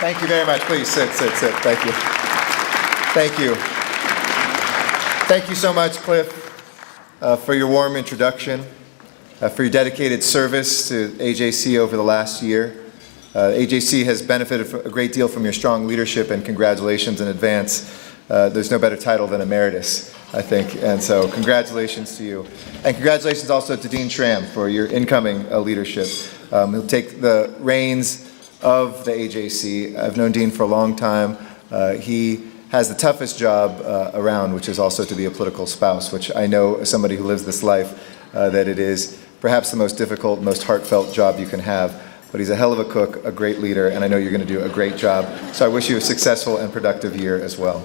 Thank you very much. Please sit. Thank you. Thank you. Thank you so much, Cliff, for your warm introduction, for your dedicated service to AJC over the last year. AJC has benefited a great deal from your strong leadership, and congratulations in advance. There's no better title than emeritus, I think, and so congratulations to you. And congratulations also to Dean Schramm for your incoming leadership. He'll take the reins of the AJC. I've known Dean for a long time. He has the toughest job around, which is also to be a political spouse, which I know as somebody who lives this life, that it is perhaps the most difficult, most heartfelt job you can have. But he's a hell of a cook, a great leader, and I know you're going to do a great job. So I wish you a successful and productive year as well.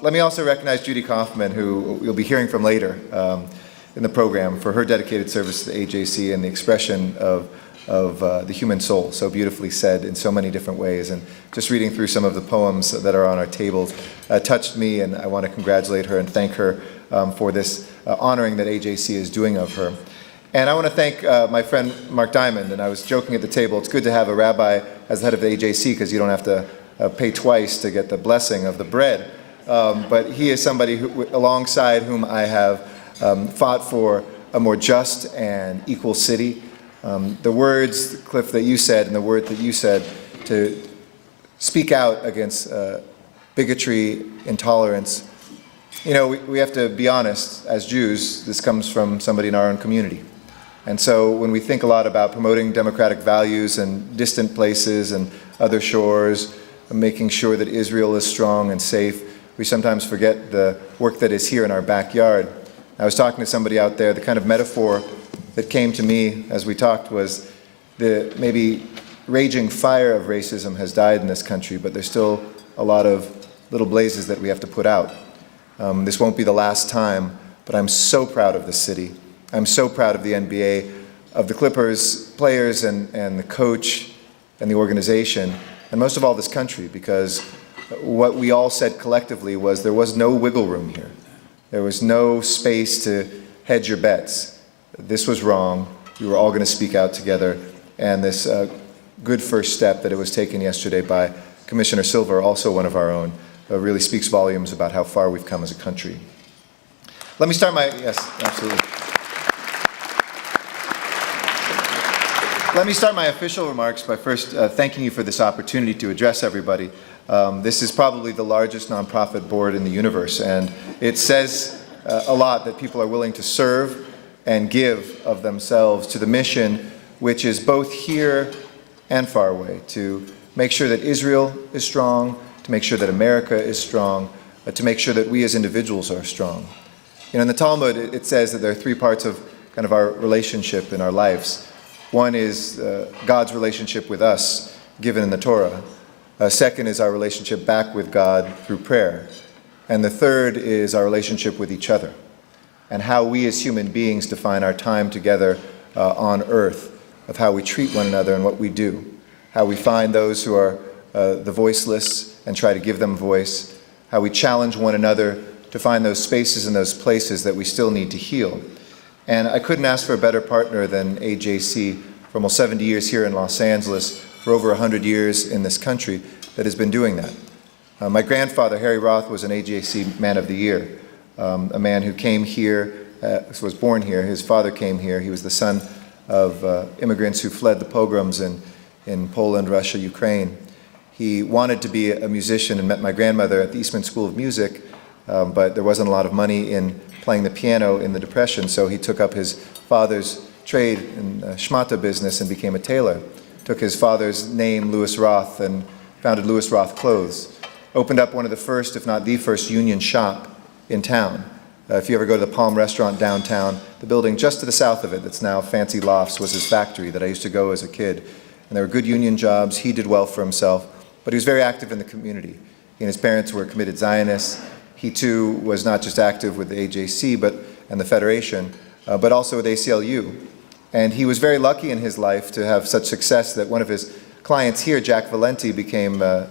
Let me also recognize Judy Kaufman, who you'll be hearing from later in the program, for her dedicated service to the AJC and the expression of the human soul, so beautifully said in so many different ways. And just reading through some of the poems that are on our tables touched me, and I want to congratulate her and thank her for this honoring that AJC is doing of her. And I want to thank my friend Mark Diamond, and I was joking at the table, it's good to have a rabbi as the head of the AJC because you don't have to pay twice to get the blessing of the bread. But he is somebody who, alongside whom I have fought for a more just and equal city. The words, Cliff, that you said and the word that you said to speak out against bigotry, intolerance, you know, we have to be honest, as Jews, this comes from somebody in our own community. And so when we think a lot about promoting democratic values in distant places and other shores, and making sure that Israel is strong and safe, we sometimes forget the work that is here in our backyard. I was talking to somebody out there, the kind of metaphor that came to me as we talked was the maybe raging fire of racism has died in this country, but there's still a lot of little blazes that we have to put out. This won't be the last time, but I'm so proud of the city. I'm so proud of the NBA, of the Clippers players and the coach and the organization, and most of all this country, because what we all said collectively was there was no wiggle room here. There was no space to hedge your bets. This was wrong. We were all going to speak out together, and this good first step that it was taken yesterday by Commissioner Silver, also one of our own, really speaks volumes about how far we've come as a country. Let me start yes, absolutely. Let me start my official remarks by first thanking you for this opportunity to address everybody. This is probably the largest nonprofit board in the universe, and it says a lot that people are willing to serve and give of themselves to the mission, which is both here and far away, to make sure that Israel is strong, to make sure that America is strong, to make sure that we as individuals are strong. You know, in the Talmud, it says that there are three parts of kind of our relationship in our lives. One is God's relationship with us, given in the Torah. Second is our relationship back with God through prayer. And the third is our relationship with each other, and how we as human beings define our time together on earth, of how we treat one another and what we do, how we find those who are the voiceless and try to give them voice, how we challenge one another to find those spaces and those places that we still need to heal. And I couldn't ask for a better partner than AJC for almost 70 years here in Los Angeles, for over 100 years in this country, that has been doing that. My grandfather, Harry Roth, was an AJC Man of the Year, a man who came here, was born here. His father came here. He was the son of immigrants who fled the pogroms in Poland, Russia, Ukraine. He wanted to be a musician and met my grandmother at the Eastman School of Music, but there wasn't a lot of money in playing the piano in the Depression, so he took up his father's trade in schmata business and became a tailor. Took his father's name, Louis Roth, and founded Louis Roth Clothes. Opened up one of the first, if not the first, union shop in town. If you ever go to the Palm Restaurant downtown, the building just to the south of it, that's now Fancy Lofts, was his factory that I used to go as a kid. And there were good union jobs. He did well for himself, but he was very active in the community. He and his parents were committed Zionists. He too was not just active with the AJC and the Federation, but also with ACLU. And he was very lucky in his life to have such success that one of his clients here, Jack Valenti, became the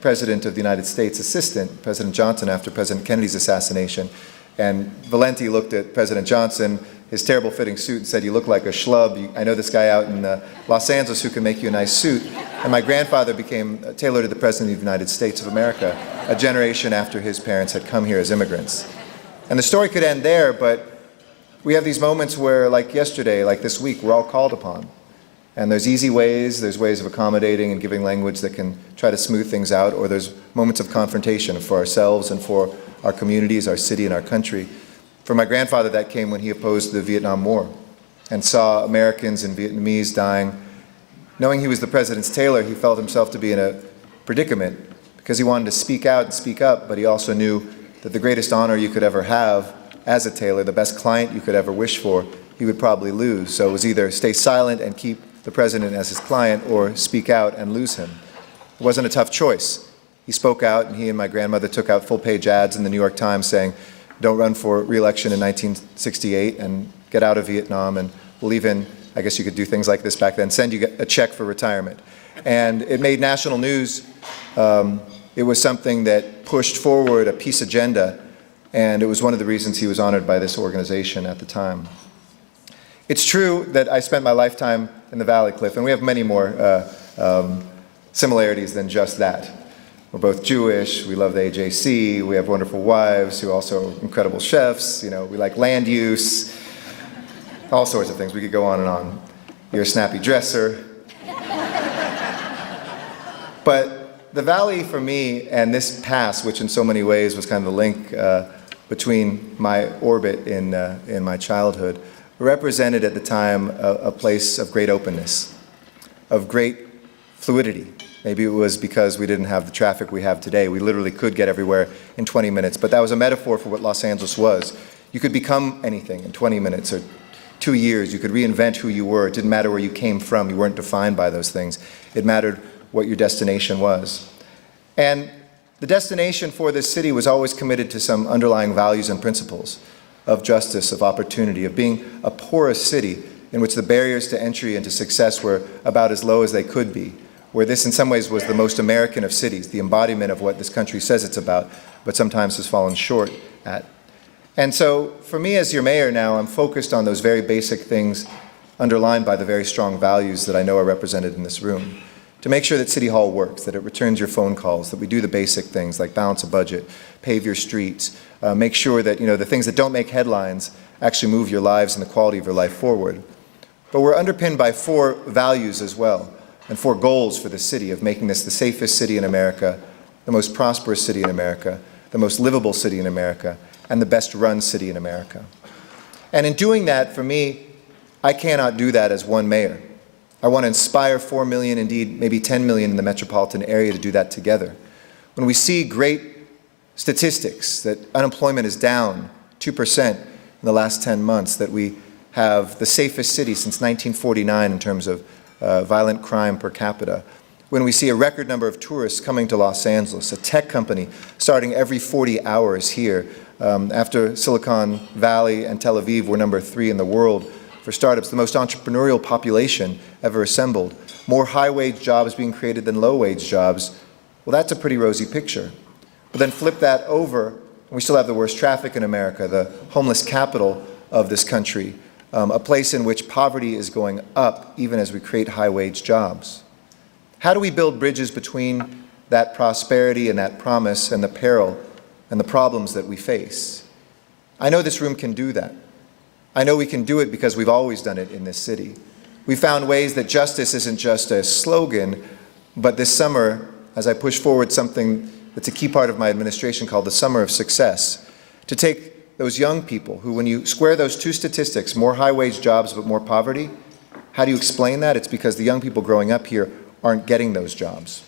President of the United States assistant, President Johnson, after President Kennedy's assassination. And Valenti looked at President Johnson, his terrible fitting suit, and said, "You look like a schlub. I know this guy out in Los Angeles who can make you a nice suit." And my grandfather became a tailor to the President of the United States of America, a generation after his parents had come here as immigrants. And the story could end there, but we have these moments where, like yesterday, like this week, we're all called upon. And there's easy ways, there's ways of accommodating and giving language that can try to smooth things out, or there's moments of confrontation for ourselves and for our communities, our city, and our country. For my grandfather, that came when he opposed the Vietnam War and saw Americans and Vietnamese dying. Knowing he was the president's tailor, he felt himself to be in a predicament because he wanted to speak out and speak up, but he also knew that the greatest honor you could ever have as a tailor, the best client you could ever wish for, he would probably lose. So it was either stay silent and keep the president as his client or speak out and lose him. It wasn't a tough choice. He spoke out, and he and my grandmother took out full-page ads in the New York Times saying, don't run for re-election in 1968 and get out of Vietnam, and we'll even, I guess you could do things like this back then, send you a check for retirement. And it made national news. It was something that pushed forward a peace agenda, and it was one of the reasons he was honored by this organization at the time. It's true that I spent my lifetime in the Valley, Cliff, and we have many more similarities than just that. We're both Jewish, we love the AJC, we have wonderful wives who are also incredible chefs, you know, we like land use, all sorts of things. We could go on and on. You're a snappy dresser. But the Valley for me, and this pass, which in so many ways was kind of the link between my orbit in my childhood, represented at the time a place of great openness, of great fluidity. Maybe it was because we didn't have the traffic we have today. We literally could get everywhere in 20 minutes, but that was a metaphor for what Los Angeles was. You could become anything in 20 minutes or 2 years. You could reinvent who you were. It didn't matter where you came from. You weren't defined by those things. It mattered what your destination was. And the destination for this city was always committed to some underlying values and principles of justice, of opportunity, of being a porous city in which the barriers to entry and to success were about as low as they could be, where this in some ways was the most American of cities, the embodiment of what this country says it's about, but sometimes has fallen short at. And so for me as your mayor now, I'm focused on those very basic things underlined by the very strong values that I know are represented in this room. To make sure that City Hall works, that it returns your phone calls, that we do the basic things like balance a budget, pave your streets, make sure that the things that don't make headlines actually move your lives and the quality of your life forward. But we're underpinned by 4 values as well, and 4 goals for the city of making this the safest city in America, the most prosperous city in America, the most livable city in America, and the best run city in America. And in doing that, for me, I cannot do that as one mayor. I want to inspire 4 million, indeed maybe 10 million in the metropolitan area to do that together. When we see great statistics that unemployment is down 2% in the last 10 months, that we have the safest city since 1949 in terms of violent crime per capita, when we see a record number of tourists coming to Los Angeles, a tech company starting every 40 hours here. After Silicon Valley and Tel Aviv, we're number 3 in the world for startups, the most entrepreneurial population ever assembled, more high-wage jobs being created than low-wage jobs. Well, that's a pretty rosy picture. But then flip that over, and we still have the worst traffic in America, the homeless capital of this country, a place in which poverty is going up even as we create high-wage jobs. How do we build bridges between that prosperity and that promise and the peril and the problems that we face? I know this room can do that. I know we can do it because we've always done it in this city. We found ways that justice isn't just a slogan, but this summer, as I push forward something that's a key part of my administration called the Summer of Success, to take those young people who, when you square those 2 statistics, more high-wage jobs but more poverty, how do you explain that? It's because the young people growing up here aren't getting those jobs.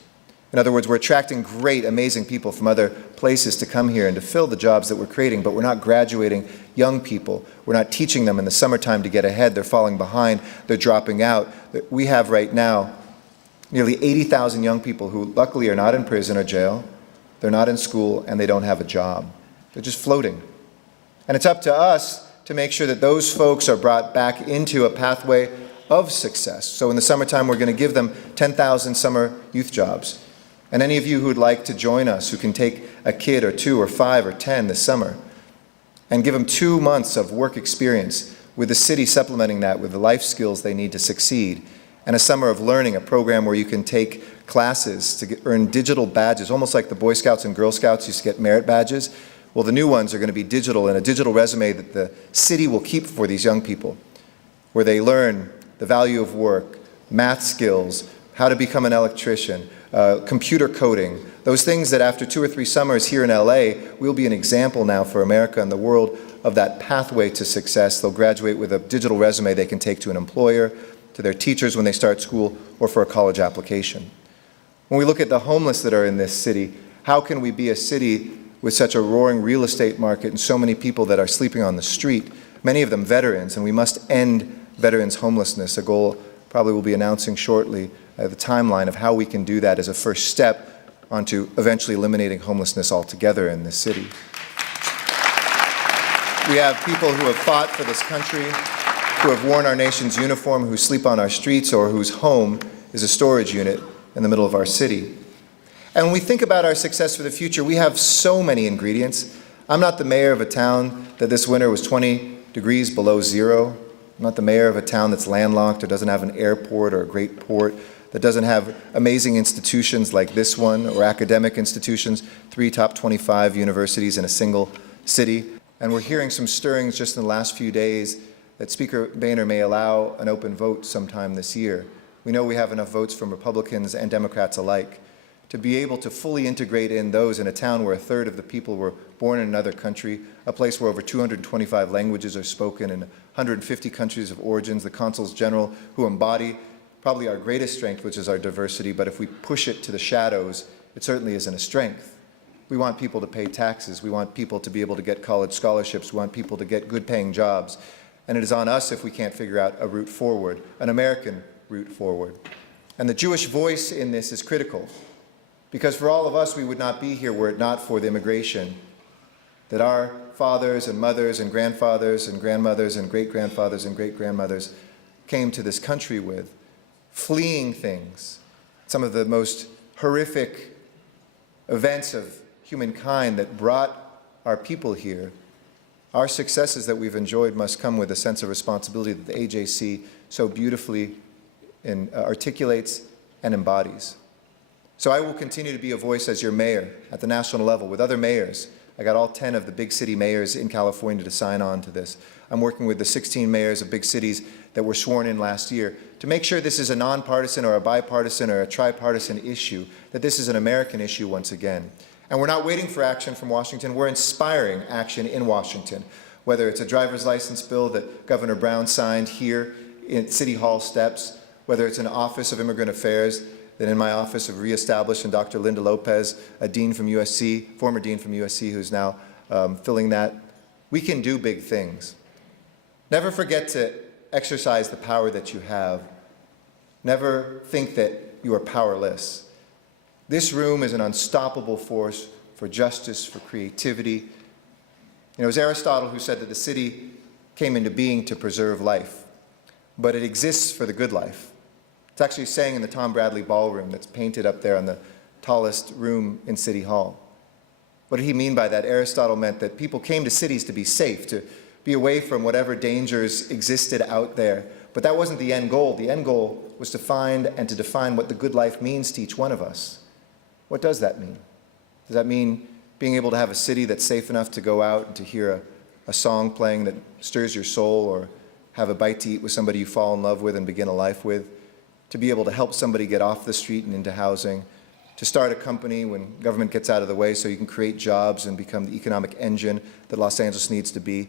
In other words, we're attracting great, amazing people from other places to come here and to fill the jobs that we're creating, but we're not graduating young people. We're not teaching them in the summertime to get ahead. They're falling behind. They're dropping out. We have right now nearly 80,000 young people who luckily are not in prison or jail. They're not in school, and they don't have a job. They're just floating. And it's up to us to make sure that those folks are brought back into a pathway of success. So in the summertime, we're going to give them 10,000 summer youth jobs. And any of you who would like to join us, who can take a kid or 2 or 5 or 10 this summer and give them 2 months of work experience with the city supplementing that with the life skills they need to succeed, and a summer of learning, a program where you can take classes to earn digital badges, almost like the Boy Scouts and Girl Scouts used to get merit badges. Well, the new ones are going to be digital, and a digital resume that the city will keep for these young people, where they learn the value of work, math skills, how to become an electrician, computer coding, those things that after 2 or 3 summers here in LA, we'll be an example now for America and the world of that pathway to success. They'll graduate with a digital resume they can take to an employer, to their teachers when they start school, or for a college application. When we look at the homeless that are in this city, how can we be a city with such a roaring real estate market and so many people that are sleeping on the street, many of them veterans, and we must end veterans' homelessness, a goal probably we'll be announcing shortly, the timeline of how we can do that as a first step onto eventually eliminating homelessness altogether in this city. We have people who have fought for this country, who have worn our nation's uniform, who sleep on our streets, or whose home is a storage unit in the middle of our city. And when we think about our success for the future, we have so many ingredients. I'm not the mayor of a town that this winter was 20 degrees below zero. I'm not the mayor of a town that's landlocked or doesn't have an airport or a great port, that doesn't have amazing institutions like this one, or academic institutions, 3 top 25 universities in a single city. And we're hearing some stirrings just in the last few days that Speaker Boehner may allow an open vote sometime this year. We know we have enough votes from Republicans and Democrats alike to be able to fully integrate in those in a town where 1/3 of the people were born in another country, a place where over 225 languages are spoken in 150 countries of origins, the consuls general who embody probably our greatest strength, which is our diversity, but if we push it to the shadows, it certainly isn't a strength. We want people to pay taxes. We want people to be able to get college scholarships. We want people to get good-paying jobs. And it is on us if we can't figure out a route forward, an American route forward. And the Jewish voice in this is critical, because for all of us, we would not be here were it not for the immigration that our fathers and mothers and grandfathers and grandmothers and great-grandfathers and great-grandmothers came to this country with, fleeing things, some of the most horrific events of humankind that brought our people here. Our successes that we've enjoyed must come with a sense of responsibility that the AJC so beautifully articulates and embodies. So I will continue to be a voice as your mayor at the national level with other mayors. I got all 10 of the big city mayors in California to sign on to this. I'm working with the 16 mayors of big cities that were sworn in last year to make sure this is a nonpartisan or a bipartisan or a tripartisan issue, that this is an American issue once again. And we're not waiting for action from Washington, we're inspiring action in Washington, whether it's a driver's license bill that Governor Brown signed here in City Hall steps, whether it's an Office of Immigrant Affairs that in my office have reestablished, and Dr. Linda Lopez, a dean from USC, former dean from USC, who's now filling that. We can do big things. Never forget to exercise the power that you have. Never think that you are powerless. This room is an unstoppable force for justice, for creativity. You know, it was Aristotle who said that the city came into being to preserve life, but it exists for the good life. It's actually a saying in the Tom Bradley Ballroom that's painted up there on the tallest room in City Hall. What did he mean by that? Aristotle meant that people came to cities to be safe, to be away from whatever dangers existed out there. But that wasn't the end goal. The end goal was to find and to define what the good life means to each one of us. What does that mean? Does that mean being able to have a city that's safe enough to go out and to hear a song playing that stirs your soul, or have a bite to eat with somebody you fall in love with and begin a life with? To be able to help somebody get off the street and into housing, to start a company when government gets out of the way so you can create jobs and become the economic engine that Los Angeles needs to be.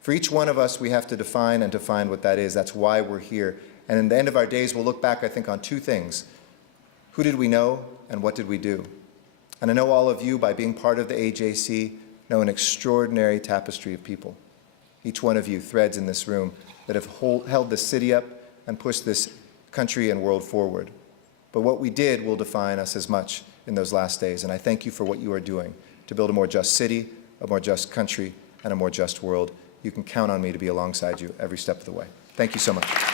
For each one of us, we have to define and define what that is. That's why we're here. And in the end of our days, we'll look back, I think, on 2 things. Who did we know, and what did we do? And I know all of you, by being part of the AJC, know an extraordinary tapestry of people. Each one of you, threads in this room, that have held this city up and pushed this country and world forward. But what we did will define us as much in those last days, and I thank you for what you are doing to build a more just city, a more just country, and a more just world. You can count on me to be alongside you every step of the way. Thank you so much.